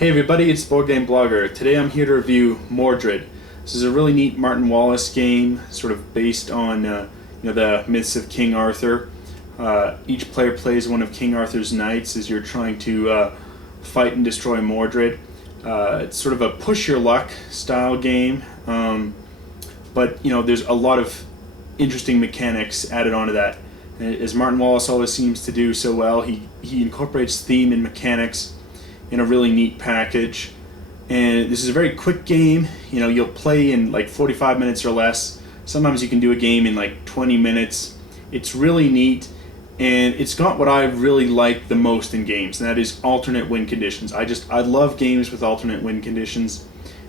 Hey everybody, it's Boardgame Blogger. Today I'm here to review Mordred. This is a really neat Martin Wallace game, sort of based on the myths of King Arthur. Each player plays one of King Arthur's knights as you're trying to fight and destroy Mordred. It's sort of a push your luck style game, but there's a lot of interesting mechanics added onto that. As Martin Wallace always seems to do so well, he incorporates theme and mechanics in a really neat package. And this is a very quick game. You'll play in like 45 minutes or less. Sometimes you can do a game in like 20 minutes. It's really neat, and it's got what I really like the most in games, and that is alternate win conditions. I love games with alternate win conditions,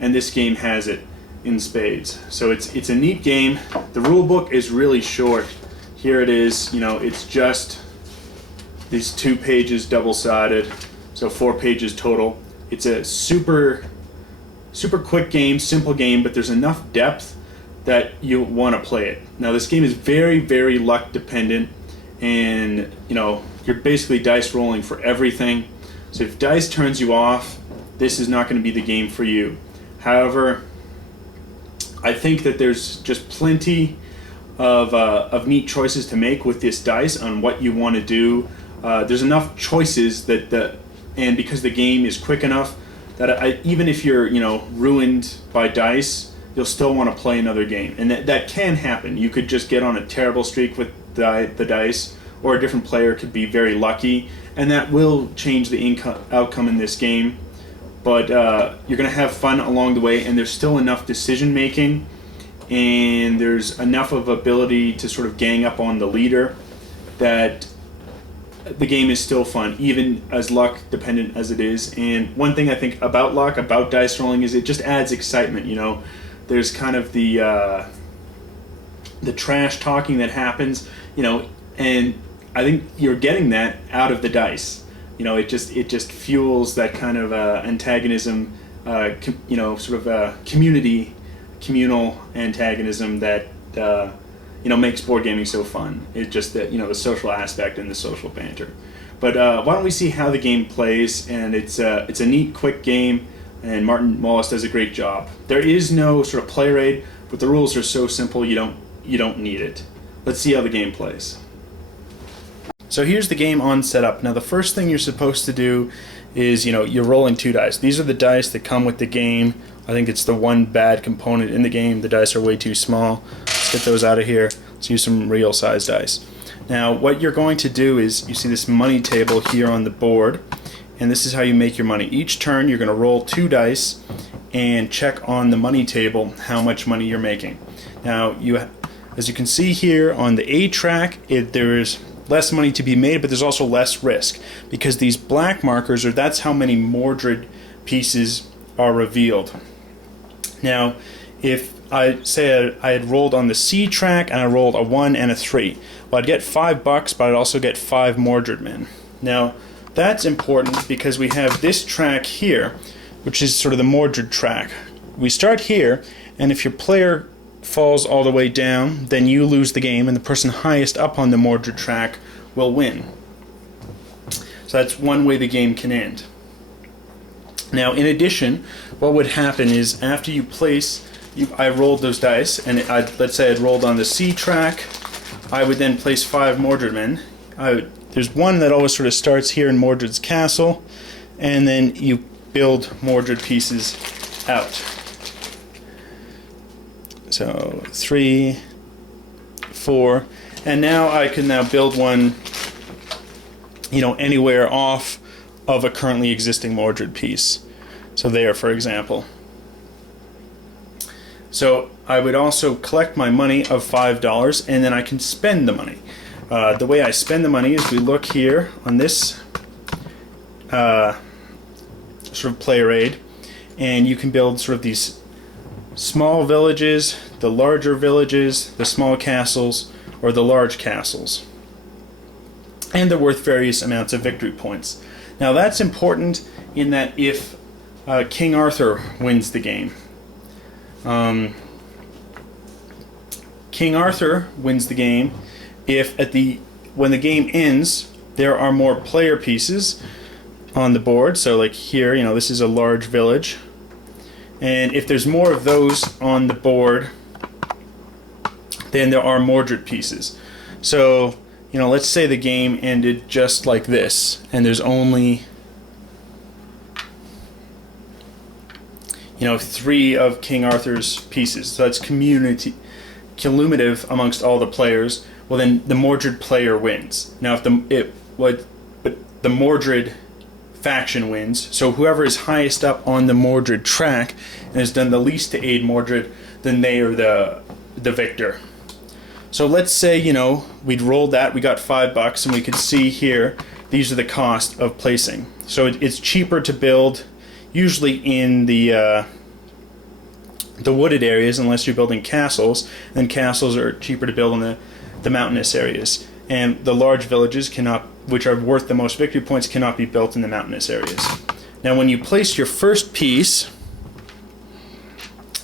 and this game has it in spades. So it's a neat game. The rule book is really short. Here it is. It's just these 2 pages double-sided. So 4 pages total. It's a super quick game, simple game, but there's enough depth that you want to play it. Now this game is very, very luck dependent, and you're basically dice rolling for everything. So if dice turns you off, this is not going to be the game for you. However, I think that there's just plenty of neat choices to make with this dice on what you want to do. There's enough choices and because the game is quick enough that even if you're ruined by dice, you'll still want to play another game, and that can happen. You could just get on a terrible streak with the dice, or a different player could be very lucky, and that will change the outcome in this game. But you're going to have fun along the way, and there's still enough decision making, and there's enough of ability to sort of gang up on the leader that the game is still fun, even as luck dependent as it is. And one thing I think about luck, about dice rolling, is it just adds excitement. There's kind of the trash talking that happens, and I think you're getting that out of the dice. It just fuels that kind of antagonism, sort of communal antagonism that makes board gaming so fun. It's just that the social aspect and the social banter. But why don't we see how the game plays? And it's a neat, quick game, and Martin Wallace does a great job. There is no sort of player aid, but the rules are so simple you don't need it. Let's see how the game plays. So here's the game on setup. Now the first thing you're supposed to do is you're rolling 2 dice. These are the dice that come with the game. I think it's the one bad component in the game. The dice are way too small. Let's get those out of here. Let's use some real size dice. Now what you're going to do is, you see this money table here on the board, and this is how you make your money. Each turn you're going to roll 2 dice and check on the money table how much money you're making. Now as you can see here on the A track, there's less money to be made, but there's also less risk, because these black markers that's how many Mordred pieces are revealed. Now if I say I had rolled on the C track and I rolled a 1 and a 3, well, I'd get $5, but I'd also get 5 Mordred men. Now that's important because we have this track here, which is sort of the Mordred track. We start here, and if your player falls all the way down, then you lose the game, and the person highest up on the Mordred track will win. So that's one way the game can end. Now in addition, what would happen is after you place, I rolled those dice, and let's say I'd rolled on the C track, I would then place 5 Mordred men. There's one that always sort of starts here in Mordred's castle, and then you build Mordred pieces out. So 3, 4, and now I can build one anywhere off of a currently existing Mordred piece. So there, for example. So I would also collect my money of $5, and then I can spend the money. The way I spend the money is we look here on this sort of player aid, and you can build sort of these small villages, the larger villages, the small castles, or the large castles. And they're worth various amounts of victory points. Now that's important in that if King Arthur wins the game, King Arthur wins the game if when the game ends there are more player pieces on the board. So like here, this is a large village. And if there's more of those on the board, then there are Mordred pieces. So, let's say the game ended just like this, and there's only, 3 of King Arthur's pieces. So that's cumulative amongst all the players. Well, then the Mordred player wins. Now, if the Mordred faction wins, so whoever is highest up on the Mordred track and has done the least to aid Mordred, then they are the victor. So let's say, we'd rolled that, we got $5, and we could see here, these are the cost of placing. So it's cheaper to build, usually in the wooded areas, unless you're building castles, and castles are cheaper to build in the mountainous areas. And the large villages which are worth the most victory points, cannot be built in the mountainous areas. Now when you place your first piece,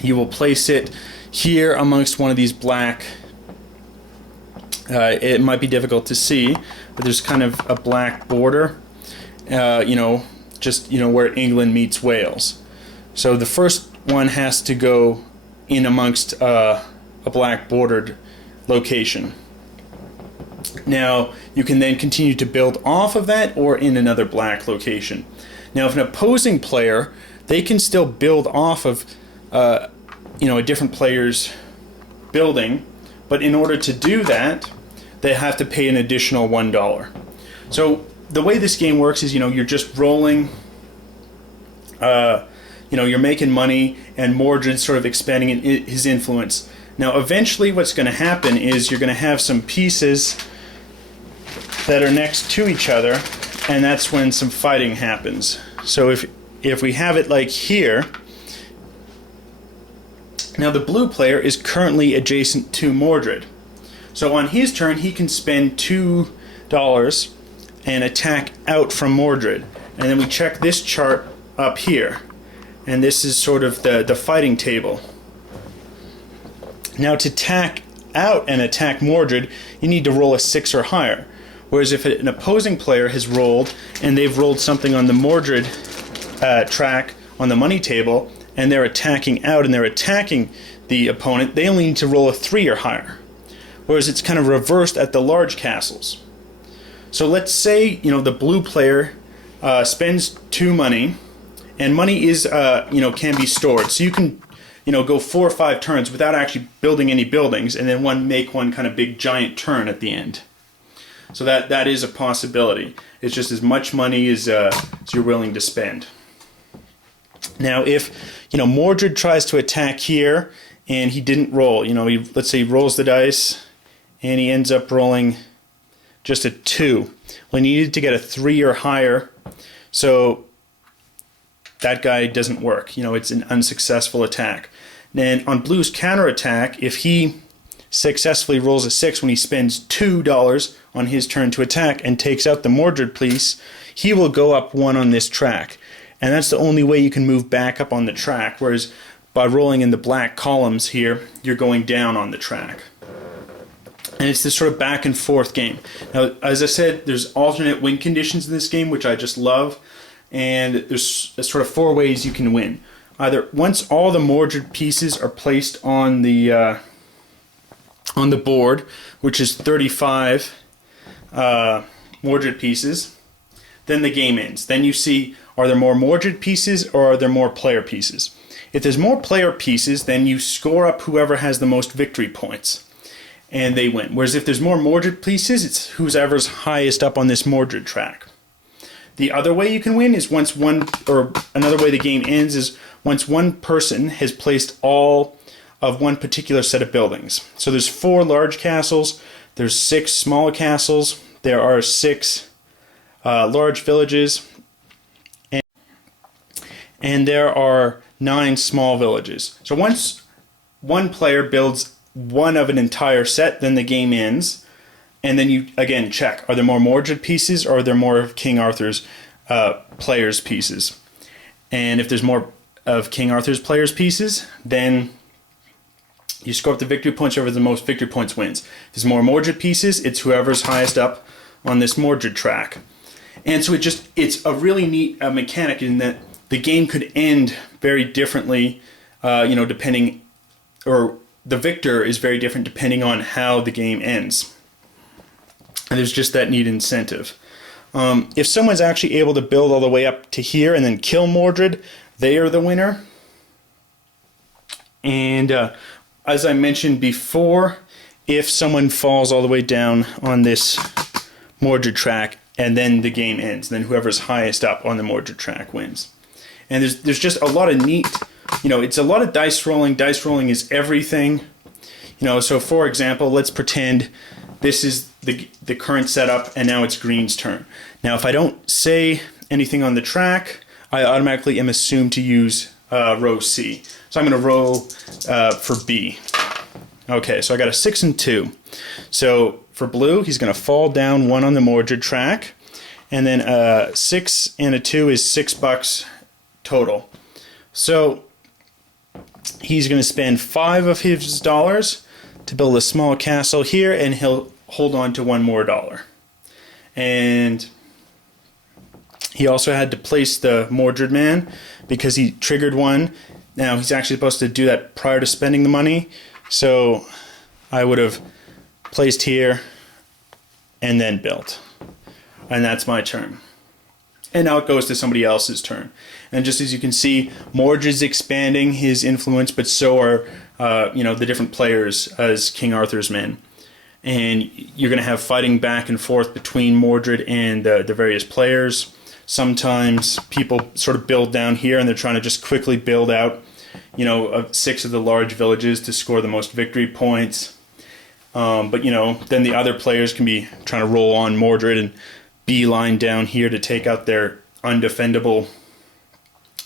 you will place it here amongst one of these black, it might be difficult to see, but there's kind of a black border, just where England meets Wales. So the first one has to go in amongst a black bordered location. Now you can then continue to build off of that or in another black location. Now if an opposing player, they can still build off of a different player's building, but in order to do that, they have to pay an additional $1. So the way this game works is, you're just rolling, you're making money, and Mordred's sort of expanding his influence. Now eventually what's going to happen is you're going to have some pieces that are next to each other, and that's when some fighting happens. So if we have it like here, now the blue player is currently adjacent to Mordred. So on his turn, he can spend $2 and attack out from Mordred. And then we check this chart up here. And this is sort of the fighting table. Now to tack out and attack Mordred, you need to roll a 6 or higher. Whereas if an opposing player has rolled, and they've rolled something on the Mordred track on the money table, and they're attacking out and they're attacking the opponent, they only need to roll a 3 or higher. Whereas it's kind of reversed at the large castles. So let's say, the blue player spends 2 money, and money is, can be stored. So you can, go 4 or 5 turns without actually building any buildings, and then make one kind of big giant turn at the end. So that is a possibility. It's just as much money as you're willing to spend. Now if, Mordred tries to attack here, and he didn't roll, let's say he rolls the dice, and he ends up rolling just a 2. Well, he needed to get a 3 or higher, so that guy doesn't work. It's an unsuccessful attack. Then on blue's counterattack, if he successfully rolls a 6 when he spends $2 on his turn to attack and takes out the Mordred piece, he will go up 1 on this track. And that's the only way you can move back up on the track, whereas by rolling in the black columns here, you're going down on the track. And it's this sort of back and forth game. Now, as I said, there's alternate win conditions in this game, which I just love. And there's sort of 4 ways you can win. Either once all the Mordred pieces are placed on the board, which is 35 Mordred pieces, then the game ends. Then you see, are there more Mordred pieces or are there more player pieces? If there's more player pieces, then you score up whoever has the most victory points, and they win. Whereas if there's more Mordred pieces, it's whoever's highest up on this Mordred track. The other way you can win is another way the game ends is once one person has placed all of one particular set of buildings. So there's 4 large castles, there's 6 small castles, there are 6 large villages, and there are 9 small villages. So once one player builds one of an entire set, then the game ends. And then you, again, check, are there more Mordred pieces or are there more of King Arthur's players' pieces? And if there's more of King Arthur's players' pieces, then you score up the victory points, whoever the most victory points wins. If there's more Mordred pieces, it's whoever's highest up on this Mordred track. And so it's a really neat mechanic in that the game could end very differently, depending, or the victor is very different depending on how the game ends. And there's just that neat incentive. If someone's actually able to build all the way up to here and then kill Mordred, they are the winner. And as I mentioned before, if someone falls all the way down on this Mordred track and then the game ends, then whoever's highest up on the Mordred track wins. And there's just a lot of neat, it's a lot of dice rolling. Dice rolling is everything. So for example, let's pretend this is the current setup and now it's green's turn. Now if I don't say anything on the track, I automatically am assumed to use row C. So I'm going to roll for B. Okay, so I got a 6 and 2. So for blue, he's going to fall down 1 on the Mordred track, and then 6 and a 2 is $6 total. So he's going to spend 5 of his dollars to build a small castle here, and he'll hold on to $1 more. And he also had to place the Mordred man because he triggered one. Now he's actually supposed to do that prior to spending the money, so I would have placed here and then built. And that's my turn. And now it goes to somebody else's turn. And just as you can see, Mordred's expanding his influence, but so are the different players as King Arthur's men. And you're going to have fighting back and forth between Mordred and the various players. Sometimes people sort of build down here and they're trying to just quickly build out 6 of the large villages to score the most victory points. But then the other players can be trying to roll on Mordred and beeline down here to take out their undefendable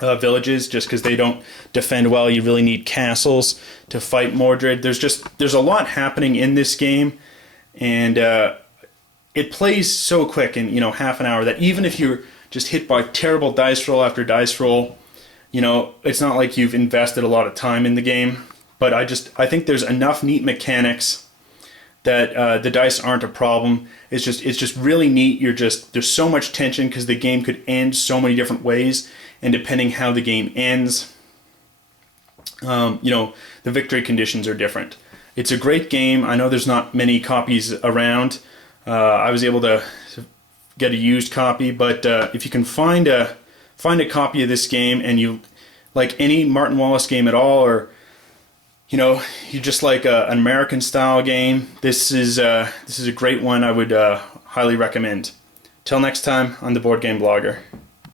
villages just because they don't defend well. You really need castles to fight Mordred. There's a lot happening in this game, and it plays so quick in half an hour that even if you're just hit by terrible dice roll after dice roll, it's not like you've invested a lot of time in the game. But I think there's enough neat mechanics that the dice aren't a problem. It's just really neat. There's so much tension because the game could end so many different ways, and depending how the game ends, the victory conditions are different. It's a great game. I know there's not many copies around. I was able to get a used copy, but if you can find a copy of this game and you like any Martin Wallace game at all, or you just like an American style game, this is a great one. I would highly recommend. Till next time on the Board Game Blogger.